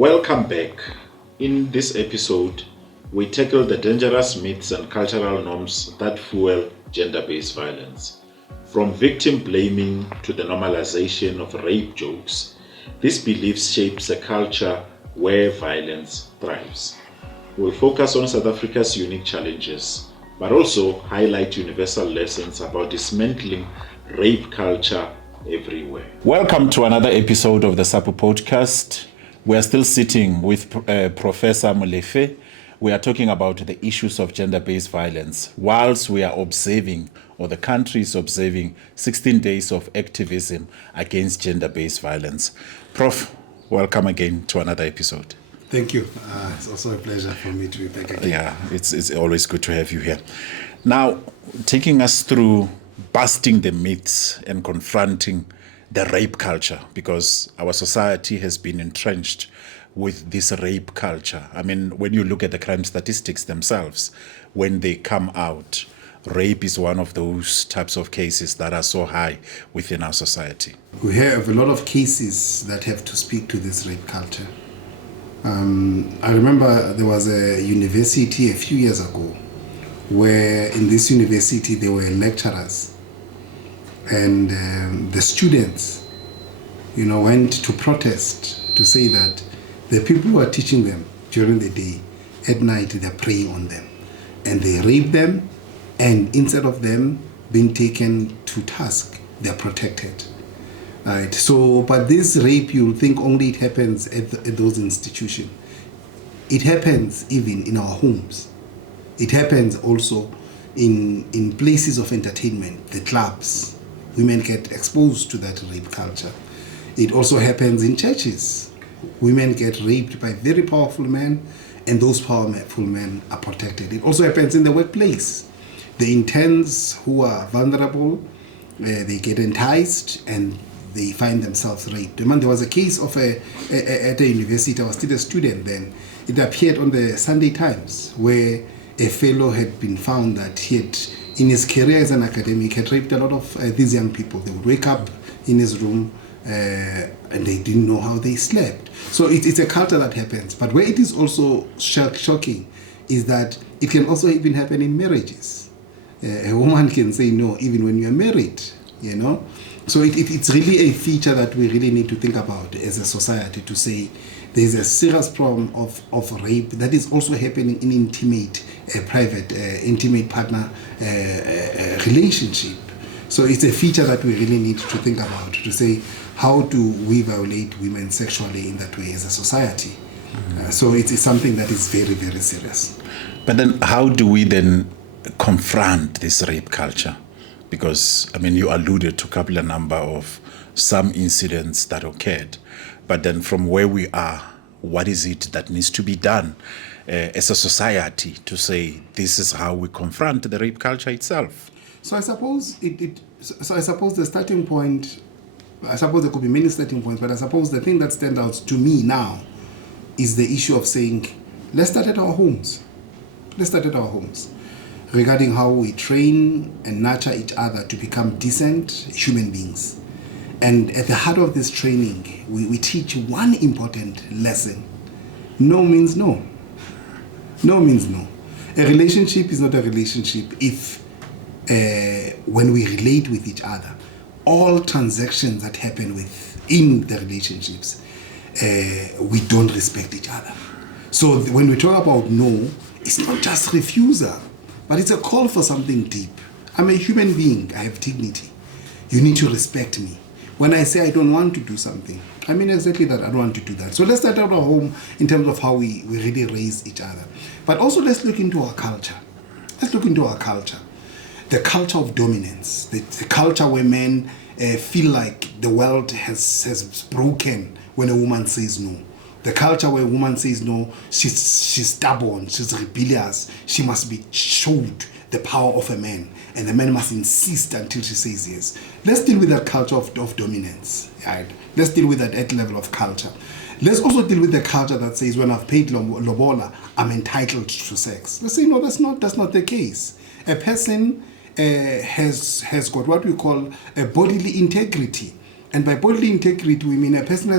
Welcome back. In this episode, we tackle the dangerous myths and cultural norms that fuel gender-based violence. From victim blaming to the normalization of rape jokes, these beliefs shapes a culture where violence thrives. We'll focus on South Africa's unique challenges, but also highlight universal lessons about dismantling rape culture everywhere. Welcome to another episode of the SAPU podcast. We are still sitting with Professor Molefe. We are talking about the issues of gender-based violence whilst we are observing, or the country is observing, 16 days of activism against gender-based violence. Prof, welcome again to another episode. Thank you. It's also a pleasure for me to be back again. Yeah, it's always good to have you here. Now, taking us through busting the myths and confronting the rape culture, because our society has been entrenched with this rape culture. I mean, when you look at the crime statistics themselves, when they come out, rape is one of those types of cases that are so high within our society. We have a lot of cases that have to speak to this rape culture. I remember there was a university a few years ago where in this university there were lecturers and the students, went to protest to say that the people who are teaching them during the day, at night they're preying on them and they rape them, and instead of them being taken to task, they're protected. Right. So, but this rape, you'll think only it happens at those institutions. It happens even in our homes. It happens also in places of entertainment, the clubs. Women get exposed to that rape culture. It also happens in churches. Women get raped by very powerful men, and those powerful men are protected. It also happens in the workplace. The interns who are vulnerable, they get enticed and they find themselves raped. There was a case of at a university. I was still a student then. It appeared on the Sunday Times where a fellow had been found that he had, in his career as an academic, had raped a lot of these young people. They would wake up in his room and they didn't know how they slept. So it's a culture that happens. But where it is also shocking is that it can also even happen in marriages. A woman can say no even when you're married, So it's really a feature that we really need to think about as a society, to say there's a serious problem of rape that is also happening in intimate, private, intimate partner relationship. So it's a feature that we really need to think about, to say how do we violate women sexually in that way as a society. So it's something that is very, very serious. But then how do we then confront this rape culture? Because, you alluded to a number of some incidents that occurred. But then from where we are, what is it that needs to be done as a society to say this is how we confront the rape culture itself? So I suppose the starting point, I suppose there could be many starting points, but I suppose the thing that stands out to me now is the issue of saying, let's start at our homes. Regarding how we train and nurture each other to become decent human beings. And at the heart of this training, we teach one important lesson. No means no. No means no. A relationship is not a relationship if, when we relate with each other, all transactions that happen within the relationships, we don't respect each other. So when we talk about no, it's not just refusal, but it's a call for something deep. I'm a human being. I have dignity. You need to respect me. When I say I don't want to do something, I mean exactly that. I don't want to do that. So let's start out our home in terms of how we really raise each other. But also let's look into our culture. The culture of dominance. The culture where men feel like the world has broken when a woman says no. The culture where a woman says no, she's stubborn, she's rebellious, she must be showed the power of a man, and the man must insist until she says yes. Let's deal with that culture of dominance. Right? Let's deal with that level of culture. Let's also deal with the culture that says when I've paid lobola, I'm entitled to sex. Let's say no, that's not the case. A person has got what we call a bodily integrity. And by bodily integrity, we mean a person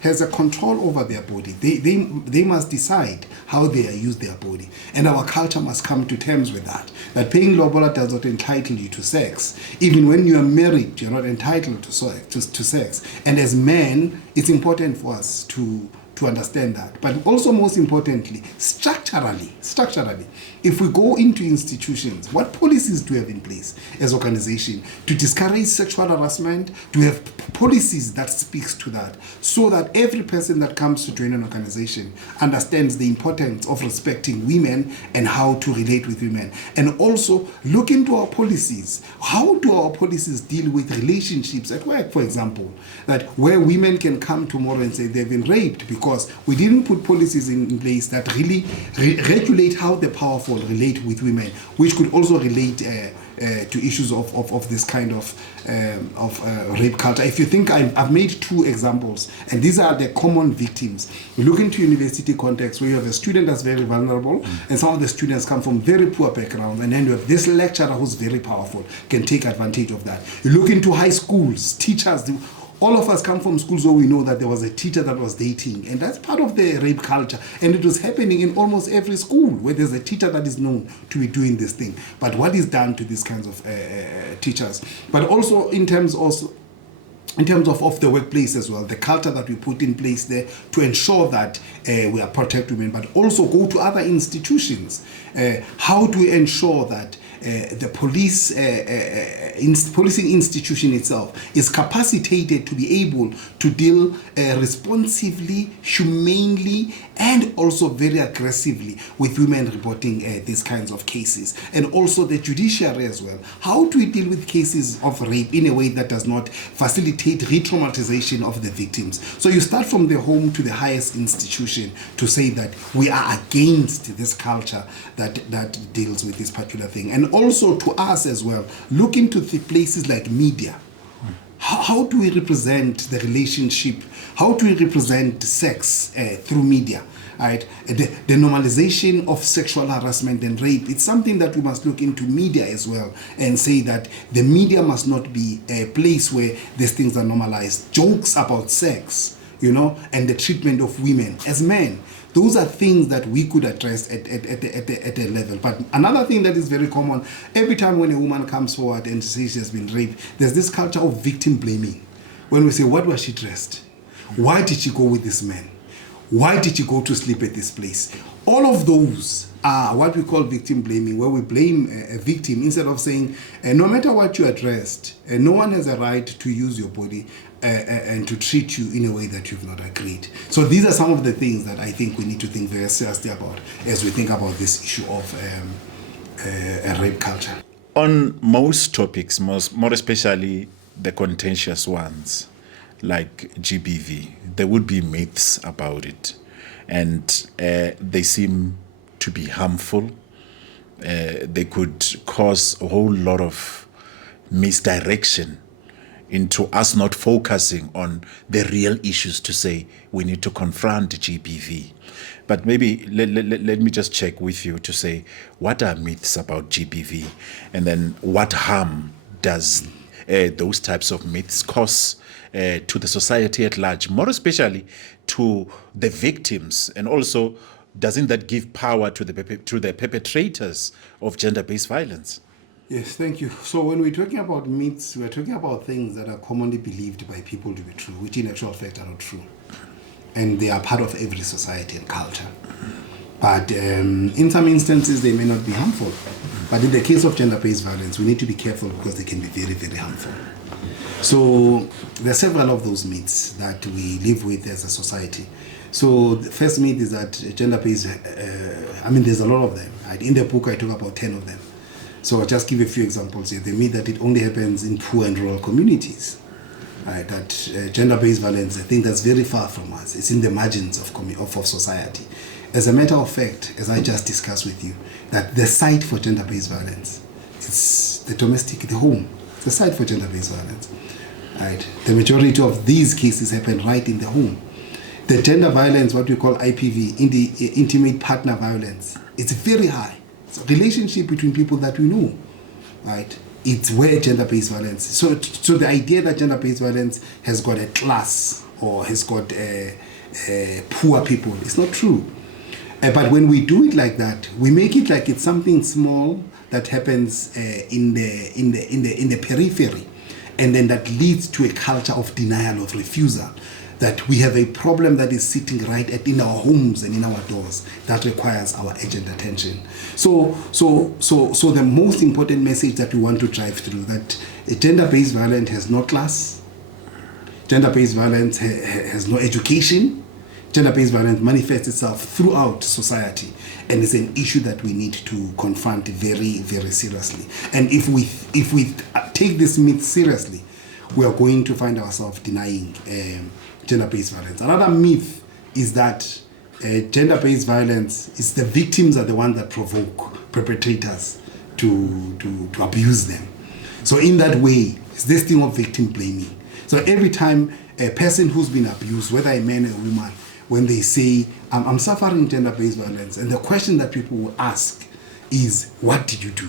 has a control over their body. They must decide how they use their body. And our culture must come to terms with that. That paying lobola does not entitle you to sex. Even when you are married, you're not entitled to sex. And as men, it's important for us to understand that. But also, most importantly, structurally, if we go into institutions, what policies do we have in place as organization to discourage sexual harassment? Do we have policies that speaks to that, so that every person that comes to join an organization understands the importance of respecting women and how to relate with women? And also look into our policies. How do our policies deal with relationships at work, for example, that where women can come tomorrow and say they've been raped because we didn't put policies in place that really regulate how the powerful relate with women, which could also relate to issues of this kind of rape culture. If you think, I've made 2 examples, and these are the common victims. We look into university context where you have a student that's very vulnerable, and some of the students come from very poor backgrounds, and then you have this lecturer who's very powerful, can take advantage of that. You look into high schools, teachers. All of us come from schools where we know that there was a teacher that was dating, and that's part of the rape culture. And it was happening in almost every school where there's a teacher that is known to be doing this thing. But what is done to these kinds of teachers? But also in terms of the workplace as well, the culture that we put in place there to ensure that we are protect women, but also go to other institutions. How do we ensure that the policing institution itself is capacitated to be able to deal responsively, humanely, and also very aggressively with women reporting these kinds of cases? And also the judiciary as well. How do we deal with cases of rape in a way that does not facilitate re-traumatization of the victims? So you start from the home to the highest institution to say that we are against this culture that deals with this particular thing. And also to us as well, look into the places like media. How do we represent the relationship? How do we represent sex through media? Right? The normalization of sexual harassment and rape, it's something that we must look into media as well and say that the media must not be a place where these things are normalized. Jokes about sex, and the treatment of women as men. Those are things that we could address at a level. But another thing that is very common, every time when a woman comes forward and says she has been raped, there's this culture of victim blaming. When we say, what was she dressed? Why did she go with this man? Why did you go to sleep at this place? All of those are what we call victim blaming, where we blame a victim instead of saying, no matter what you are dressed, no one has a right to use your body and to treat you in a way that you've not agreed. So these are some of the things that I think we need to think very seriously about as we think about this issue of a rape culture. On most topics, more especially the contentious ones, like GBV, there would be myths about it, and they seem to be harmful. They could cause a whole lot of misdirection into us not focusing on the real issues to say we need to confront GBV. But maybe let me just check with you to say, what are myths about GBV? And then what harm does those types of myths cause to the society at large, more especially to the victims? And also, doesn't that give power to the perpetrators of gender-based violence? Yes, thank you. So when we're talking about myths, we're talking about things that are commonly believed by people to be true, which in actual fact are not true. And they are part of every society and culture. But in some instances, they may not be harmful. But in the case of gender-based violence, we need to be careful because they can be very, very harmful. So there are several of those myths that we live with as a society. So the first myth is that gender-based, there's a lot of them. Right? In the book, I talk about 10 of them. So I'll just give a few examples here. The myth that it only happens in poor and rural communities. Right? That gender-based violence, I think that's very far from us. It's in the margins of society. As a matter of fact, as I just discussed with you, that the site for gender-based violence, it's the home. It's the site for gender-based violence. Right? The majority of these cases happen right in the home. The gender violence, what we call IPV, in the intimate partner violence, it's very high. It's a relationship between people that we know. Right? it's where gender-based violence. So the idea that gender-based violence has got a class or has got poor people is not true. But when we do it like that, we make it like it's something small that happens in the periphery, and then that leads to a culture of denial, of refusal. That we have a problem that is sitting right in our homes and in our doors that requires our urgent attention. So the most important message that we want to drive through, that gender-based violence has no class, gender-based violence has no education, gender-based violence manifests itself throughout society, and it's an issue that we need to confront very, very seriously. And if we take this myth seriously, we are going to find ourselves denying gender-based violence. Another myth is that gender-based violence is the victims are the ones that provoke perpetrators to abuse them. So in that way, it's this thing of victim blaming. So every time a person who's been abused, whether a man or a woman, when they say, I'm suffering gender-based violence, and the question that people will ask is, what did you do?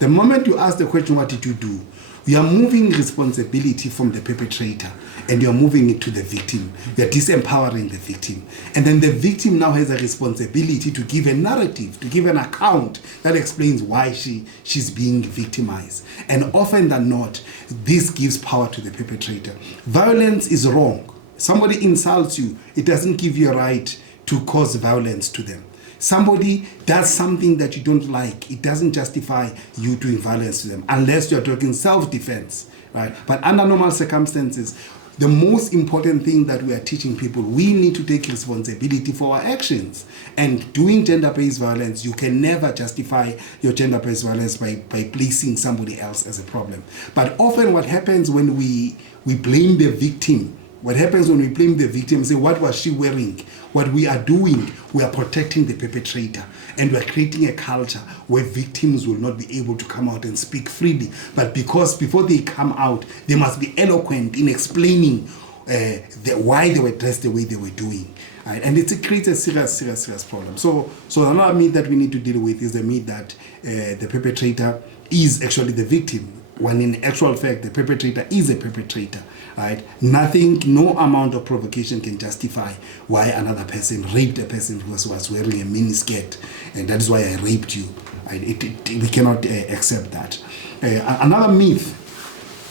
The moment you ask the question, what did you do? You are moving responsibility from the perpetrator and you're moving it to the victim. You're disempowering the victim. And then the victim now has a responsibility to give a narrative, to give an account that explains why she's being victimized. And often than not, this gives power to the perpetrator. Violence is wrong. Somebody insults you, it doesn't give you a right to cause violence to them. Somebody does something that you don't like, it doesn't justify you doing violence to them, unless you're talking self-defense, right? But under normal circumstances, the most important thing that we are teaching people, we need to take responsibility for our actions. And doing gender-based violence, you can never justify your gender-based violence by placing somebody else as a problem. But often what happens when we blame the victim, what happens when we blame the victim, say, what was she wearing? What we are doing, we are protecting the perpetrator, and we are creating a culture where victims will not be able to come out and speak freely. But because before they come out, they must be eloquent in explaining why they were dressed the way they were doing. Right? And it creates a serious problem. So another myth that we need to deal with is the myth that the perpetrator is actually the victim, when in actual fact the perpetrator is a perpetrator. Right? No amount of provocation can justify why another person raped a person who was wearing a mini skirt, and that is why I raped you. Right? We cannot accept that. Another myth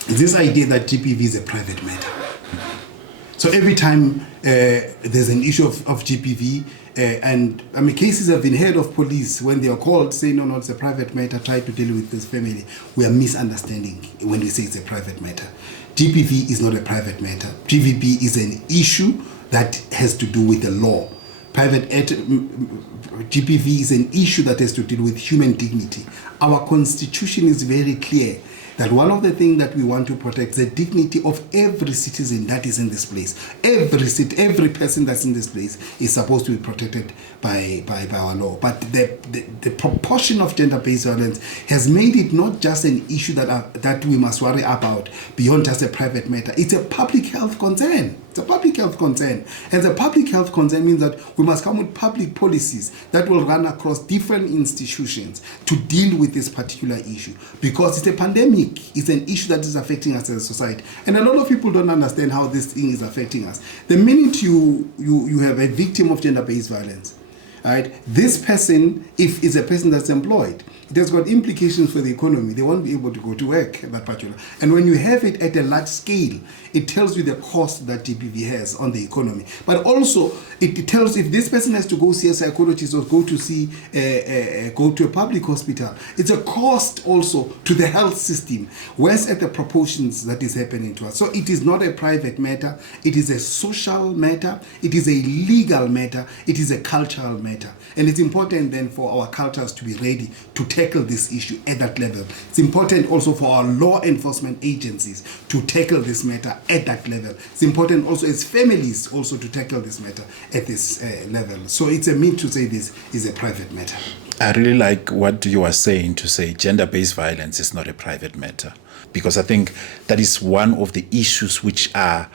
is this idea that GBV is a private matter. So every time there's an issue of GBV, and I mean, cases have been heard of police when they are called, say, no, it's a private matter, try to deal with this family. We are misunderstanding when we say it's a private matter. GBV is not a private matter. GBV is an issue that has to do with the law. GBV is an issue that has to do with human dignity. Our constitution is very clear that one of the things that we want to protect is the dignity of every citizen that is in this place. Every person that's in this place is supposed to be protected by our law. But the proportion of gender-based violence has made it not just an issue that we must worry about beyond just a private matter. It's a public health concern. It's a public health concern. And the public health concern means that we must come with public policies that will run across different institutions to deal with this particular issue. Because it's a pandemic. It's an issue that is affecting us as a society. And a lot of people don't understand how this thing is affecting us. The minute you have a victim of gender-based violence, right, this person, if it's a person that's employed, it has got implications for the economy. They won't be able to go to work, that particular. And when you have it at a large scale, it tells you the cost that GBV has on the economy. But also, it tells if this person has to go see a psychologist or go to a public hospital, it's a cost also to the health system. Where's at the proportions that is happening to us? So it is not a private matter. It is a social matter. It is a legal matter. It is a cultural matter. And it's important then for our cultures to be ready to tackle this issue at that level. It's important also for our law enforcement agencies to tackle this matter at that level. It's important also as families also to tackle this matter at this level. So it's a myth to say this is a private matter. I really like what you are saying, to say gender-based violence is not a private matter, because I think that is one of the issues which are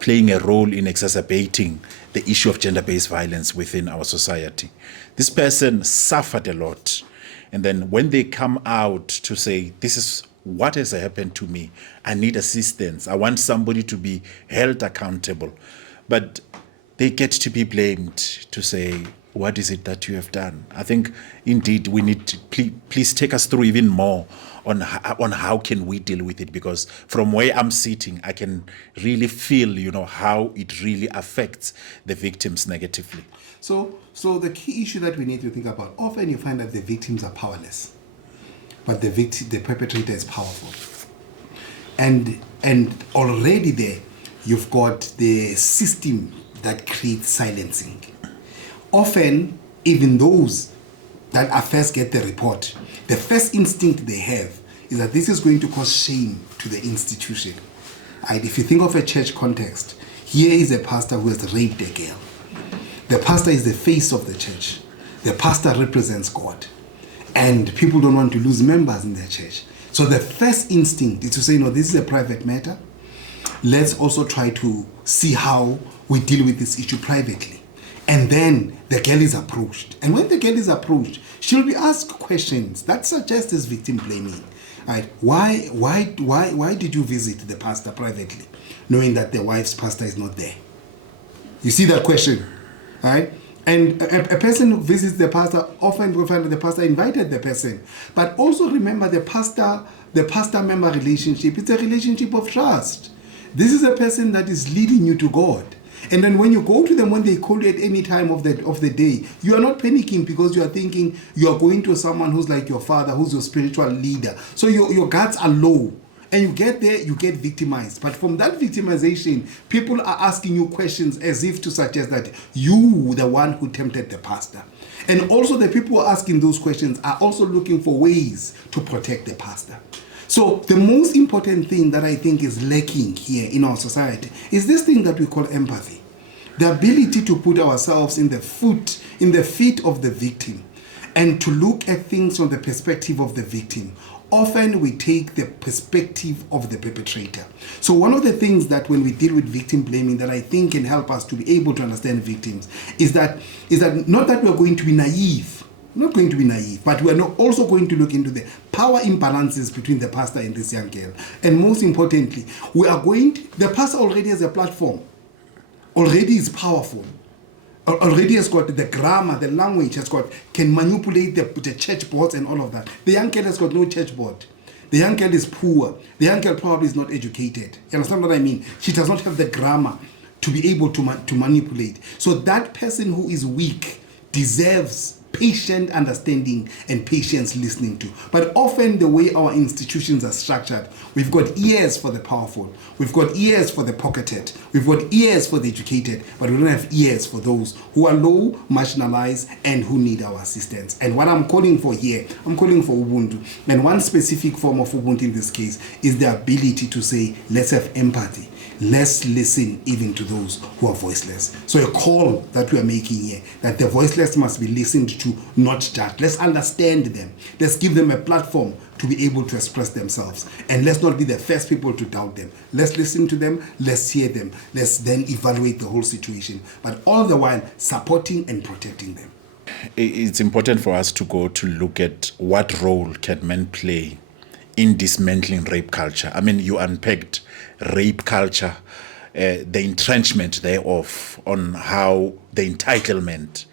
playing a role in exacerbating the issue of gender-based violence within our society. This person suffered a lot, And then when they come out to say, this is what has happened to me, I need assistance, I want somebody to be held accountable. But they get to be blamed to say, what is it that you have done? I think indeed we need to please take us through even more on how can we deal with it, because from where I'm sitting, I can really feel, how it really affects the victims negatively. So the key issue that we need to think about, often you find that the victims are powerless, but the perpetrator is powerful. And already there, you've got the system that creates silencing. Often, even those that at first get the report, the first instinct they have is that this is going to cause shame to the institution. And if you think of a church context, here is a pastor who has raped a girl. The pastor is the face of the church. The pastor represents God. And people don't want to lose members in their church. So the first instinct is to say, no, this is a private matter. Let's also try to see how we deal with this issue privately. And then the girl is approached. And when the girl is approached, she'll be asked questions that suggest this victim blaming. Right? Why did you visit the pastor privately, knowing that the wife's pastor is not there? You see that question, right? And a person who visits the pastor often will find that the pastor invited the person. But also remember, the pastor-member relationship, it's a relationship of trust. This is a person that is leading you to God. And then when you go to them, when they call you at any time of the day, you are not panicking because you are thinking you are going to someone who's like your father, who's your spiritual leader. So your guards are low. And you get there, you get victimized. But from that victimization, people are asking you questions as if to suggest that you were the one who tempted the pastor. And also the people who are asking those questions are also looking for ways to protect the pastor. So the most important thing that I think is lacking here in our society is this thing that we call empathy. The ability to put ourselves in the feet of the victim and to look at things from the perspective of the victim. Often we take the perspective of the perpetrator. So one of the things that when we deal with victim blaming that I think can help us to be able to understand victims is that not that we're going to be naive. We're not going to be naive, but we're not also going to look into the power imbalances between the pastor and this young girl. And most importantly, the pastor already has a platform, already is powerful, already has got the grammar, the language, can manipulate the church boards and all of that. The young girl has got no church board. The young girl is poor. The young girl probably is not educated. You understand what I mean? She does not have the grammar to be able to manipulate. So that person who is weak deserves patient understanding and patience listening to. But often the way our institutions are structured, we've got ears for the powerful, we've got ears for the pocketed, we've got ears for the educated, but we don't have ears for those who are low, marginalized, and who need our assistance. And what I'm calling for here, I'm calling for Ubuntu. And one specific form of Ubuntu in this case is the ability to say, let's have empathy. Let's listen even to those who are voiceless. So a call that we are making here, that the voiceless must be listened to, not judged. Let's understand them. Let's give them a platform to be able to express themselves. And let's not be the first people to doubt them. Let's listen to them. Let's hear them. Let's then evaluate the whole situation. But all the while, supporting and protecting them. It's important for us to go to look at what role can men play in dismantling rape culture. I mean, you unpacked rape culture, the entrenchment thereof, on how the entitlement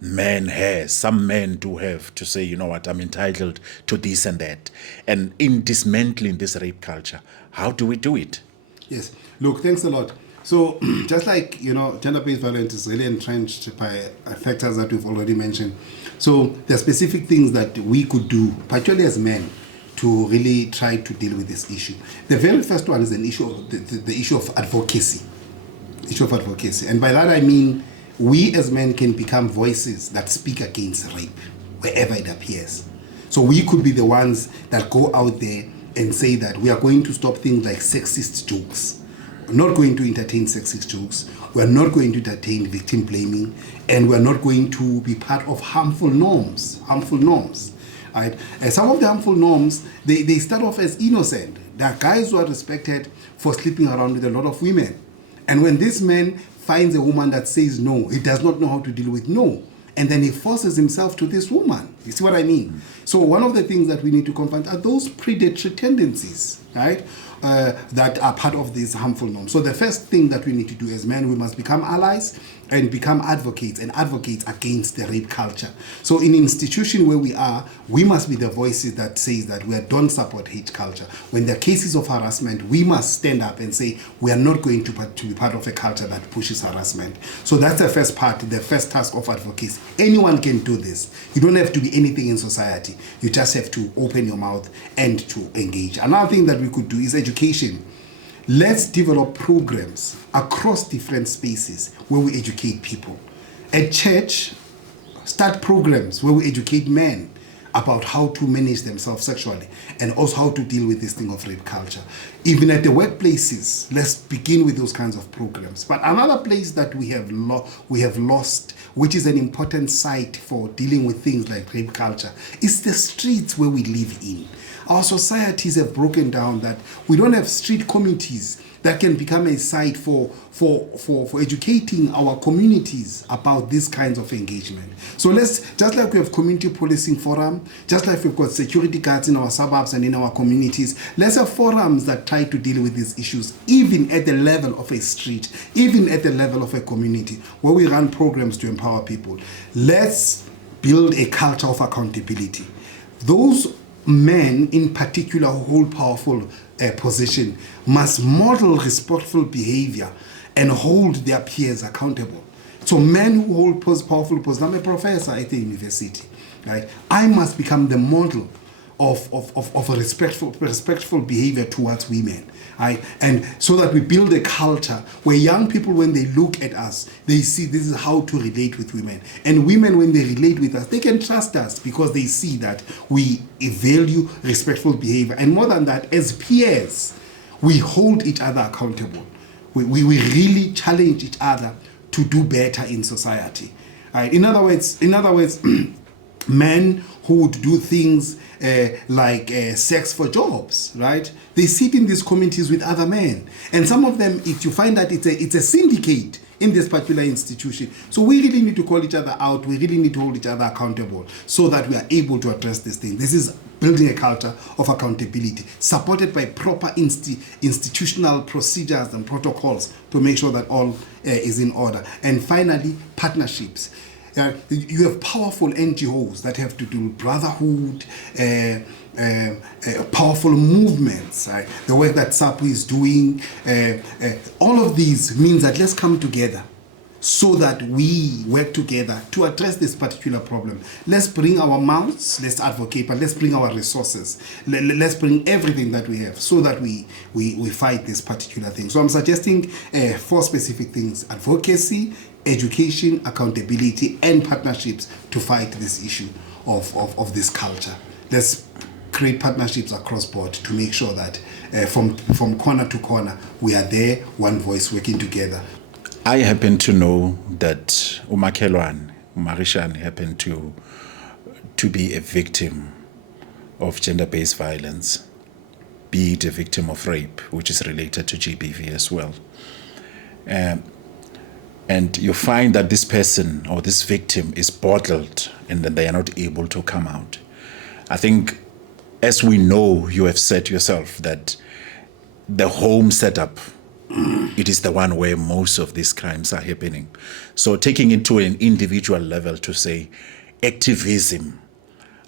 man has. Some men do have to say, you know what, I'm entitled to this and that. And in dismantling this rape culture, how do we do it? Yes. Look, thanks a lot. So just like, gender-based violence is really entrenched by factors that we've already mentioned. So there are specific things that we could do, particularly as men, to really try to deal with this issue. The very first one is an issue of the issue of advocacy. Issue of advocacy. And by that I mean we as men can become voices that speak against rape wherever it appears. So we could be the ones that go out there and say that we are going to stop things like sexist jokes. We're not going to entertain sexist jokes. We're not going to entertain victim blaming. And we're not going to be part of harmful norms. Right? And some of the harmful norms, they start off as innocent. There are guys who are respected for sleeping around with a lot of women. And when this man finds a woman that says no, he does not know how to deal with no. and then he forces himself to this woman. You see what I mean? So one of the things that we need to confront are those predatory tendencies, right? That are part of these harmful norms. So the first thing that we need to do as men, we must become allies and become advocates against the rape culture. So in an institution where we are, we must be the voices that says that we don't support hate culture. When there are cases of harassment, we must stand up and say we are not going to be part of a culture that pushes harassment. So that's the first part, the first task of advocacy. Anyone can do this. You don't have to be anything in society. You just have to open your mouth and to engage. Another thing that we could do is education. Let's develop programs across different spaces where we educate people. At church, start programs where we educate men about how to manage themselves sexually and also how to deal with this thing of rape culture. Even at the workplaces, let's begin with those kinds of programs. But another place that we have lost, which is an important site for dealing with things like rape culture, is the streets where we live in. Our societies have broken down that we don't have street committees that can become a site for educating our communities about these kinds of engagement. So just like we have community policing forum, just like we've got security guards in our suburbs and in our communities, let's have forums that try to deal with these issues, even at the level of a street, even at the level of a community, where we run programs to empower people. Let's build a culture of accountability. Those men in particular who hold powerful position must model respectful behavior and hold their peers accountable. So men who hold powerful positions, I'm a professor at the university, right? I must become the model of a respectful behavior towards women, right? And so that we build a culture where young people, when they look at us, they see this is how to relate with women. And women, when they relate with us, they can trust us because they see that we value respectful behavior. And more than that, as peers, we hold each other accountable. We really challenge each other to do better in society. Right? In other words, men who would do things like sex for jobs, right? They sit in these committees with other men. And some of them, if you find that it's a syndicate in this particular institution. So we really need to call each other out. We really need to hold each other accountable so that we are able to address this thing. This is building a culture of accountability, supported by proper institutional procedures and protocols to make sure that all is in order. And finally, partnerships. You have powerful NGOs that have to do brotherhood, powerful movements, right? The work that SAPU is doing. All of these means that let's come together so that we work together to address this particular problem. Let's bring our mouths, let's advocate, but let's bring our resources. Let's bring everything that we have so that we fight this particular thing. So I'm suggesting 4 specific things: advocacy, education, accountability, and partnerships to fight this issue of this culture. Let's create partnerships across board to make sure that from corner to corner, we are there, one voice working together. I happen to know that Umakhelwane, Marishan, happened to be a victim of gender-based violence, be it a victim of rape, which is related to GBV as well. And you find that this person or this victim is bottled and then they are not able to come out. I think, as we know, you have said yourself that the home setup, it is the one where most of these crimes are happening. So taking it to an individual level to say, activism,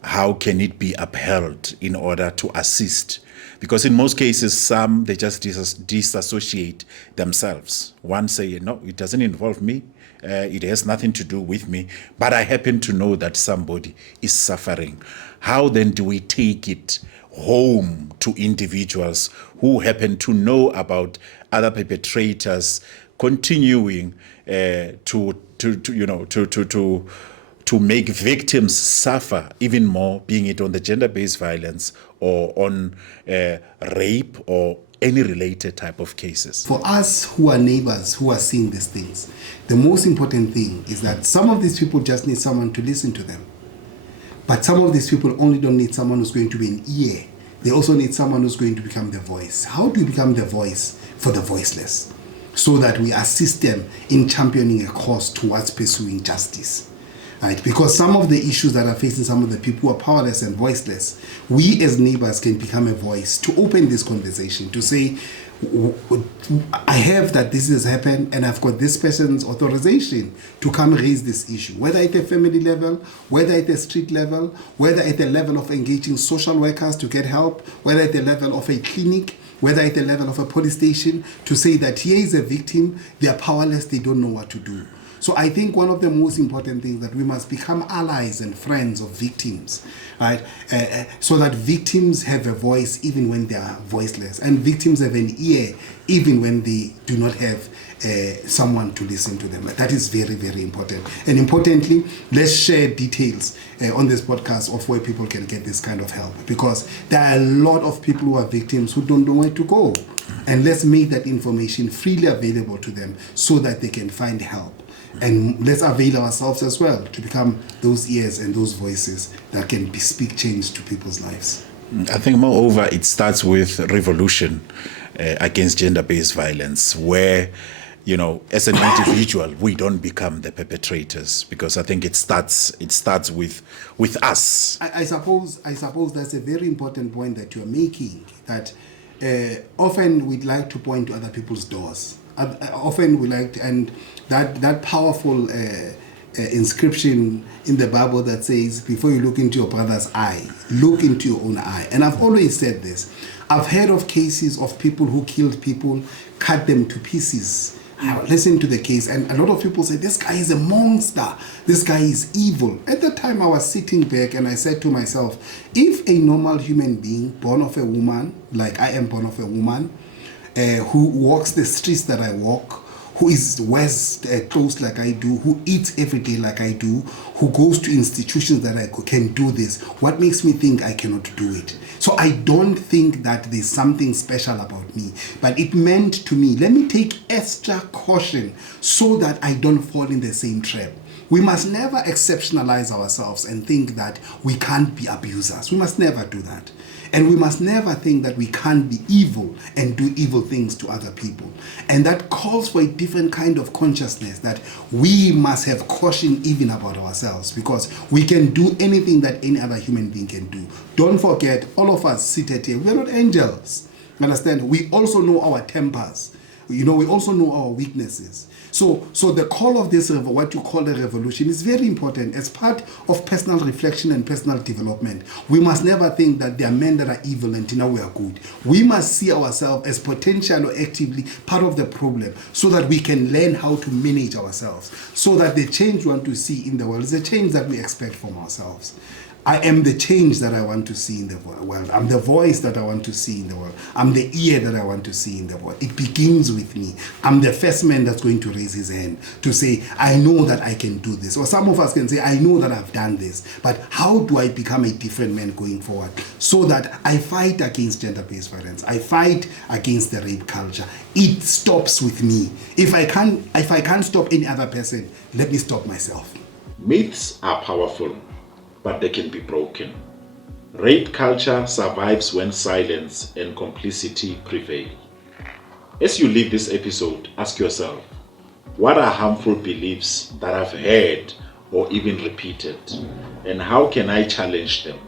how can it be upheld in order to assist? Because in most cases, some, they just disassociate themselves. One say, no, it doesn't involve me. It has nothing to do with me. But I happen to know that somebody is suffering. How then do we take it home to individuals who happen to know about other perpetrators continuing to make victims suffer even more, being it on the gender-based violence or on rape or any related type of cases? For us who are neighbors, who are seeing these things, the most important thing is that some of these people just need someone to listen to them. But some of these people only don't need someone who's going to be an ear. They also need someone who's going to become the voice. How do you become the voice for the voiceless? So that we assist them in championing a cause towards pursuing justice. right? Because some of the issues that are facing some of the people who are powerless and voiceless, we as neighbors can become a voice to open this conversation, to say, I have that this has happened and I've got this person's authorization to come raise this issue, whether at a family level, whether at a street level, whether at the level of engaging social workers to get help, whether at the level of a clinic, whether at the level of a police station, to say that here is a victim, they are powerless, they don't know what to do. So I think one of the most important things that we must become allies and friends of victims, right? So that victims have a voice even when they are voiceless, and victims have an ear even when they do not have someone to listen to them. That is very, very important. And importantly, let's share details on this podcast of where people can get this kind of help, because there are a lot of people who are victims who don't know where to go. And let's make that information freely available to them so that they can find help. And let's avail ourselves as well to become those ears and those voices that can speak change to people's lives. I think moreover, it starts with revolution against gender-based violence, where, you know, as an individual, we don't become the perpetrators, because I think it starts with us. I suppose that's a very important point that you're making, that often we'd like to point to other people's doors. Often we like to, and that powerful inscription in the Bible that says, before you look into your brother's eye, look into your own eye. And I've always said this. I've heard of cases of people who killed people, cut them to pieces. I listened to the case, and a lot of people say, this guy is a monster, this guy is evil. At the time I was sitting back and I said to myself, if a normal human being born of a woman, like I am born of a woman, who walks the streets that I walk, who wears clothes like I do, who eats every day like I do, who goes to institutions that I can do this, what makes me think I cannot do it? So I don't think that there's something special about me, but it meant to me, let me take extra caution so that I don't fall in the same trap. We must never exceptionalize ourselves and think that we can't be abusers. We must never do that. And we must never think that we can't be evil and do evil things to other people. And that calls for a different kind of consciousness, that we must have caution even about ourselves, because we can do anything that any other human being can do. Don't forget, all of us seated here, we're not angels. Understand? We also know our tempers. You know, we also know our weaknesses. So the call of this, what you call a revolution, is very important. As part of personal reflection and personal development, we must never think that there are men that are evil and now we are good. We must see ourselves as potential or actively part of the problem, so that we can learn how to manage ourselves, so that the change we want to see in the world is a change that we expect from ourselves. I am the change that I want to see in the world. I'm the voice that I want to see in the world. I'm the ear that I want to see in the world. It begins with me. I'm the first man that's going to raise his hand to say, I know that I can do this. Or some of us can say, I know that I've done this. But how do I become a different man going forward, so that I fight against gender-based violence? I fight against the rape culture. It stops with me. If I can't stop any other person, let me stop myself. Myths are powerful, but they can be broken. Rape culture survives when silence and complicity prevail. As you leave this episode, ask yourself, what are harmful beliefs that I've heard or even repeated, and how can I challenge them?